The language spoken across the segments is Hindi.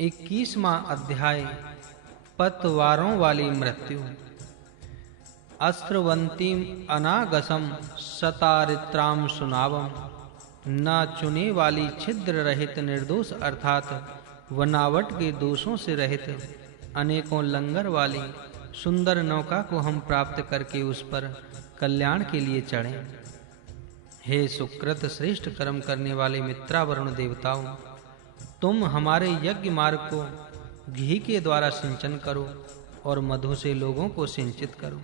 21वां अध्याय पतवारों वाली मृत्यु। अस्त्रवंतीम अनागसम सतारित्राम सुनावम। न चुने वाली छिद्र रहित निर्दोष अर्थात वनावट के दोषों से रहित अनेकों लंगर वाली सुंदर नौका को हम प्राप्त करके उस पर कल्याण के लिए चढ़े। हे सुकृत श्रेष्ठ कर्म करने वाले मित्रावरुण देवताओं, तुम हमारे यज्ञ मार्ग को घी के द्वारा सिंचन करो और मधु से लोगों को सिंचित करो।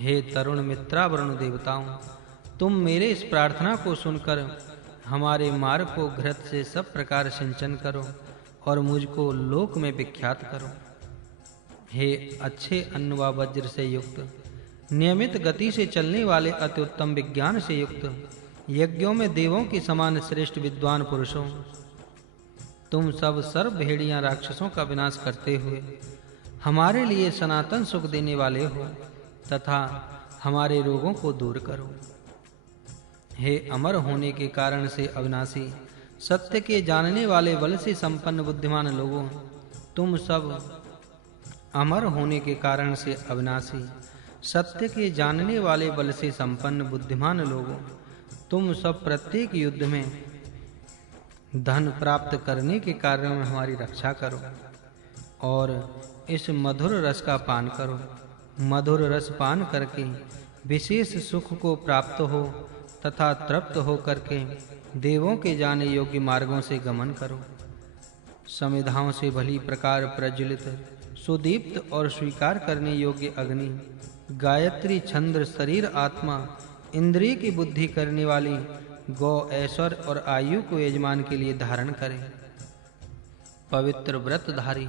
हे तरुण मित्रावरुण देवताओं, तुम मेरे इस प्रार्थना को सुनकर हमारे मार्ग को घृत से सब प्रकार सिंचन करो और मुझको लोक में विख्यात करो। हे अच्छे अन्न व वज्र से युक्त, नियमित गति से चलने वाले अति उत्तम विज्ञान से युक्त, यज्ञों में देवों के समान श्रेष्ठ विद्वान पुरुषों, तुम सब सर्व भेड़ियां राक्षसों का विनाश करते हुए हमारे लिए सनातन सुख देने वाले हो तथा हमारे रोगों को दूर करो। हे अमर होने के कारण से अविनाशी, सत्य के जानने वाले बल से संपन्न बुद्धिमान लोगों, तुम सब अमर होने के कारण से अविनाशी, सत्य के जानने वाले बल से संपन्न बुद्धिमान लोगों, तुम सब प्रत्येक युद्ध में धन प्राप्त करने के कारण में हमारी रक्षा करो और इस मधुर रस का पान करो। मधुर रस पान करके विशेष सुख को प्राप्त हो तथा तृप्त हो करके देवों के जाने योग्य मार्गों से गमन करो। समिधाओं से भली प्रकार प्रज्वलित सुदीप्त और स्वीकार करने योग्य अग्नि, गायत्री छंद शरीर आत्मा इंद्रिय की बुद्धि करने वाली गौ ऐश्वर्य और आयु को यजमान के लिए धारण करें। पवित्र व्रतधारी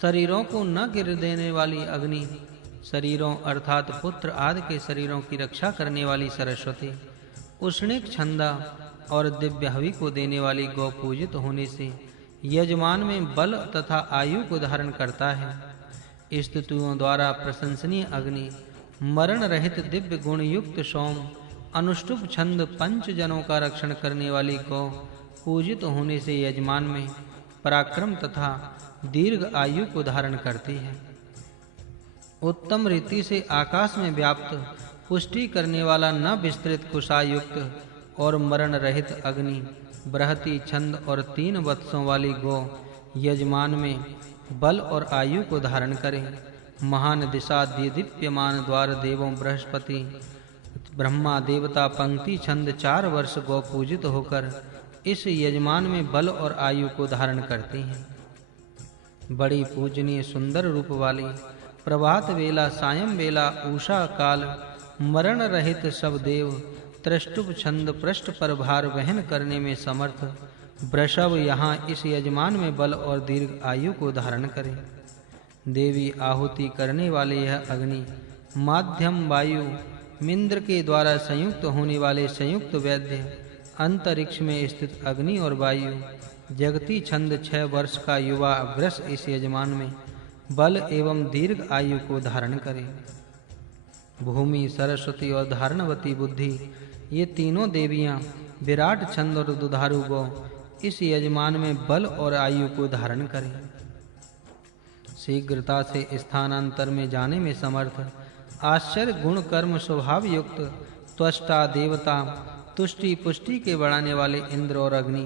शरीरों को न गिर देने वाली अग्नि, शरीरों अर्थात पुत्र आदि के शरीरों की रक्षा करने वाली सरस्वती, उष्णिक छंदा और दिव्य हवि को देने वाली गौ पूजित होने से यजमान में बल तथा आयु को धारण करता है। स्तुतियों द्वारा प्रशंसनीय अग्नि, मरण रहित दिव्य गुण युक्त सोम, अनुष्टुप छंद पंच जनों का रक्षण करने वाली गौ पूजित होने से यजमान में पराक्रम तथा दीर्घ आयु को धारण करती है। उत्तम रीति से आकाश में व्याप्त पुष्टि करने वाला न विस्तृत कुशायुक्त और मरण रहित अग्नि, बृहति छंद और 3 वत्सों वाली गौ यजमान में बल और आयु को धारण करे। महान दिशा दीप्यमान द्वार देवों बृहस्पति ब्रह्मा देवता पंक्ति छंद 4 वर्ष गौ पूजित होकर इस यजमान में बल और आयु को धारण करते हैं। बड़ी पूजनीय सुंदर रूप वाली प्रभात वेला, सायं वेला, उषा काल मरण रहित सब देव त्रष्टुप छंद पृष्ठ पर भार वहन करने में समर्थ वृषभ यहाँ इस यजमान में बल और दीर्घ आयु को धारण करें। देवी आहुति करने वाले यह अग्नि, माध्यम वायु मिंद्र के द्वारा संयुक्त होने वाले संयुक्त वैद्य, अंतरिक्ष में स्थित अग्नि और वायु, जगती छंद 6 वर्ष का युवा वृष इस यजमान में बल एवं दीर्घ आयु को धारण करें। भूमि, सरस्वती और धारणवती बुद्धि, ये तीनों देवियां विराट छंद और दुधारू गौ इस यजमान में बल और आयु को धारण करें। शीघ्रता से स्थानांतर में जाने में समर्थ, आश्चर्य गुण कर्म स्वभाव युक्त त्वष्टा देवता, तुष्टि पुष्टि के बढ़ाने वाले इंद्र और अग्नि,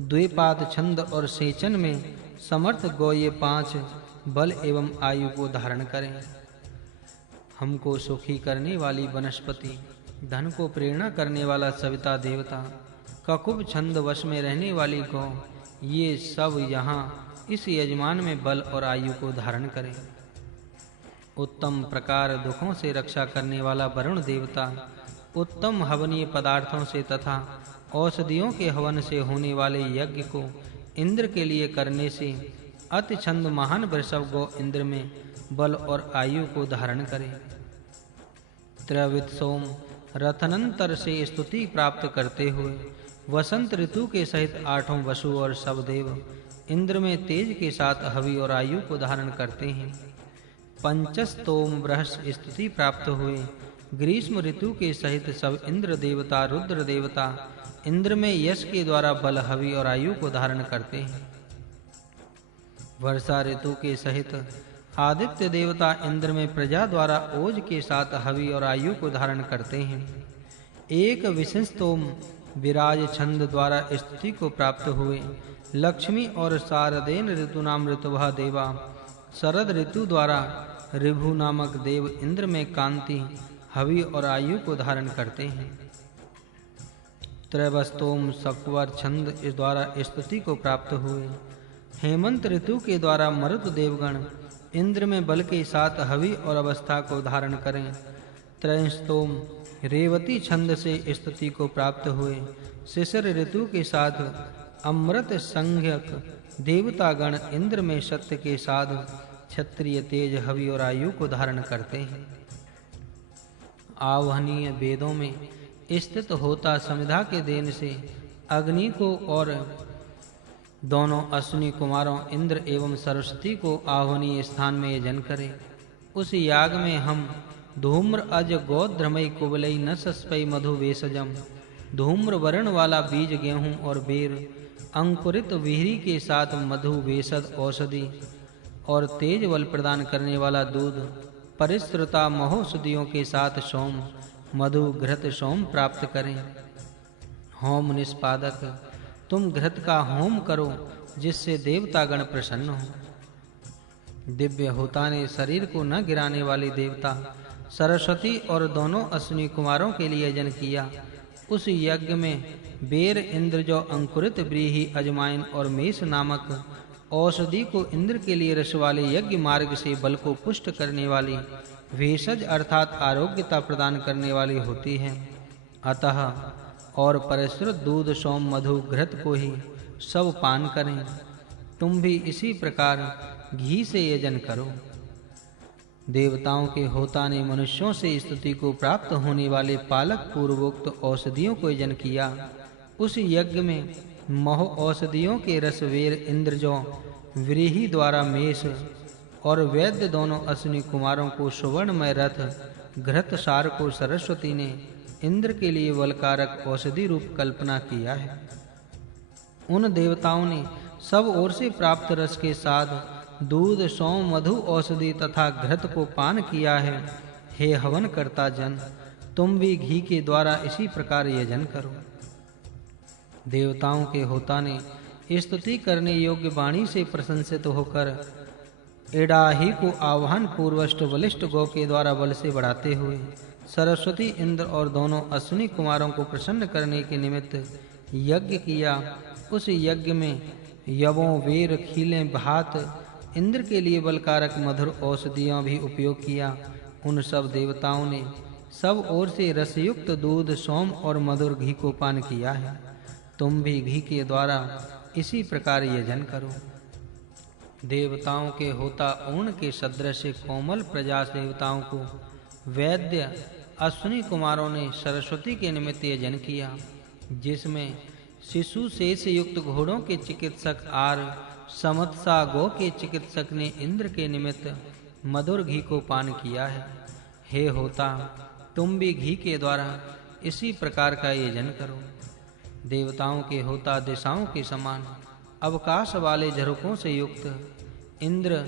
द्विपाद छंद और सेचन में समर्थ गौ, ये 5 बल एवं आयु को धारण करें। हमको सुखी करने वाली वनस्पति, धन को प्रेरणा करने वाला सविता देवता, ककुब छंद वश में रहने वाली गौ, ये सब यहाँ इस यजमान में बल और आयु को धारण करें। उत्तम प्रकार दुखों से रक्षा करने वाला वरुण देवता, उत्तम हवनीय पदार्थों से तथा औषधियों के हवन से होने वाले यज्ञ को इंद्र के लिए करने से अति छंद महान वृषभ गौ इंद्र में बल और आयु को धारण करे। त्रयवित सोम रथनंतर से स्तुति प्राप्त करते हुए वसंत ऋतु के सहित 8 वसु और सब देव इंद्र में तेज के साथ हवि और आयु को धारण करते हैं। पंचस्तोम बृहस् स्तुति प्राप्त हुए ग्रीष्म ऋतु के सहित सब इंद्र देवता, रुद्र देवता इंद्र में यश के द्वारा बल, हवि और आयु को धारण करते हैं। वर्षा ऋतु के सहित आदित्य देवता इंद्र में प्रजा द्वारा ओज के साथ हवि और आयु को धारण करते हैं। एक विशिष्टोम विराज छंद द्वारा स्तुति को प्राप्त हुए। लक्ष्मी और शारदेन ऋतु नाम ऋतुभा देवा शरद ऋतु द्वारा ऋभु नामक देव इंद्र में कांति हवि और आयु को धारण करते हैं। त्रैवस्तोम सप्तवर छंद इस द्वारा स्तुति को प्राप्त हुए। हेमंत ऋतु के द्वारा मरुत देवगण इंद्र में बल के साथ हवि और अवस्था को धारण करें। त्रयस्तोम रेवती छंद से स्तुति को प्राप्त हुए। शिशिर ऋतु के साथ अमृत संज्ञक देवतागण इंद्र में सत्य के साथ क्षत्रिय तेज हवि और आयु को धारण करते हैं। आवाहनीय वेदों में स्थित होता समिधा के देन से अग्नि को और दोनों अश्विनी कुमारों इंद्र एवं सरस्वती को आह्वनीय स्थान में यजन करें। उस याग में हम धूम्र अज गोध्रमय कुवलई नसस्पै मधु वेशजम धूम्र वर्ण वाला बीज गेहूं और बेर अंकुरित विहरी के साथ मधु वेशद औषधि और तेज बल प्रदान करने वाला दूध परिश्रुता महोषधियों के साथ सोम मधु घृत सोम प्राप्त करें। होम निष्पादक तुम घृत का होम करो जिससे देवतागण प्रसन्न हो। दिव्य होता ने शरीर को न गिराने वाली देवता सरस्वती और दोनों अश्विनी कुमारों के लिए यजन किया। उस यज्ञ में बेर इंद्र जो अंकुरित व्रीहि अजमाइन और मेष नामक औषधि को इंद्र के लिए रस वाले यज्ञ मार्ग से बल को पुष्ट करने वाली भेषज अर्थात आरोग्यता प्रदान करने वाली होती है। अतः और परिश्रुत दूध सोम मधु घृत को ही सब पान करें। तुम भी इसी प्रकार घी से यजन करो। देवताओं के होता ने मनुष्यों से स्तुति को प्राप्त होने वाले पालक पूर्वोक्त औषधियों को यजन किया। उस यज्ञ में महो औषधियों के रस वेर इंद्र जो व्रीहि द्वारा मेष और वैद्य दोनों अश्विनी कुमारों को सुवर्णमय रथ घृत सार को सरस्वती ने इंद्र के लिए बलकारक औषधि रूप कल्पना किया है। उन देवताओं ने सब ओर से प्राप्त रस के साथ दूध सोम मधु औषधि तथा घृत को पान किया है। हे हवन करता जन, तुम भी घी के द्वारा इसी प्रकार यजन करो। देवताओं के होता ने स्तुति करने योग्य वाणी से प्रशंसित होकर एडाही को आह्वान पूर्वष्ट बलिष्ठ गौ के द्वारा बल से बढ़ाते हुए सरस्वती इंद्र और दोनों अश्विनी कुमारों को प्रसन्न करने के निमित्त यज्ञ किया। उस यज्ञ में यवों वेर खीलें भात इंद्र के लिए बलकारक मधुर औषधियां भी उपयोग किया। उन सब देवताओं ने सब ओर से रसयुक्त दूध सोम और मधुर घी को पान किया है। तुम भी घी के द्वारा इसी प्रकार यजन करो। देवताओं के होता ऊर्ण के सदृश कोमल प्रजा देवताओं को वैद्य अश्विनी कुमारों ने सरस्वती के निमित्त यजन किया, जिसमें शिशु शेष युक्त घोड़ों के चिकित्सक आर समत्सा गो के चिकित्सक ने इंद्र के निमित्त मधुर घी को पान किया है। हे होता, तुम भी घी के द्वारा इसी प्रकार का यजन करो। देवताओं के होता दिशाओं के समान अवकाश वाले झरोकों से युक्त इंद्र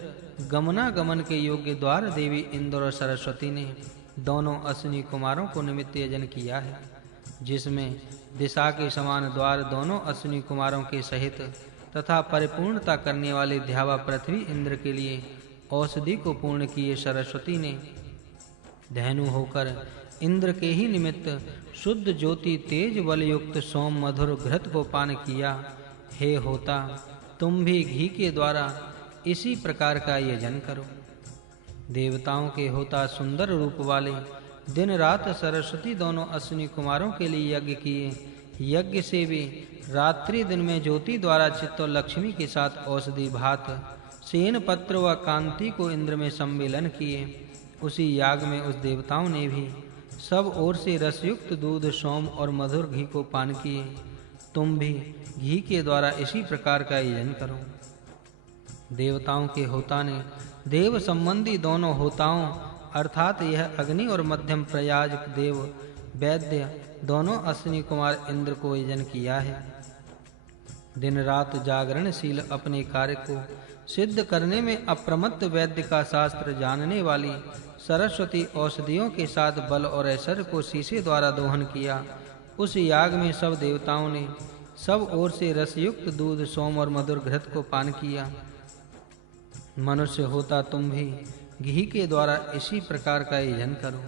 गमनागमन के योग्य द्वार देवी इंद्र और सरस्वती ने दोनों अश्विनी कुमारों को निमित्त यजन किया है, जिसमें दिशा के समान द्वार दोनों अश्विनी कुमारों के सहित तथा परिपूर्णता करने वाले ध्यावा पृथ्वी इंद्र के लिए औषधि को पूर्ण किए सरस्वती ने धैनु होकर इंद्र के ही निमित्त शुद्ध ज्योति तेज बल युक्त सोम मधुर घृत को पान किया। हे होता, तुम भी घी के द्वारा इसी प्रकार का यजन करो। देवताओं के होता सुंदर रूप वाले दिन रात सरस्वती दोनों अश्विनी कुमारों के लिए यज्ञ किए। यज्ञ से भी रात्रि दिन में ज्योति द्वारा चित्त और लक्ष्मी के साथ औषधि भात सेन पत्र व कांति को इंद्र में सम्मेलन किए। उसी याग में उस देवताओं ने भी सब ओर से रसयुक्त दूध सोम और मधुर घी को पान किए। तुम भी घी के द्वारा इसी प्रकार का यजन करो। देवताओं के होता ने देव संबंधी दोनों होताओं अर्थात यह अग्नि और मध्यम प्रयाजक देव वैद्य दोनों अश्विनी कुमार इंद्र को यजन किया है। दिन रात जागरणशील अपने कार्य को सिद्ध करने में अप्रमत्त वैद्य का शास्त्र जानने वाली सरस्वती औषधियों के साथ बल और ऐश्वर्य को शीशे द्वारा दोहन किया। उस याग में सब देवताओं ने सब ओर से रसयुक्त दूध, सोम और मधुर घृत को पान किया। मनुष्य होता तुम भी घी के द्वारा इसी प्रकार का यजन करो।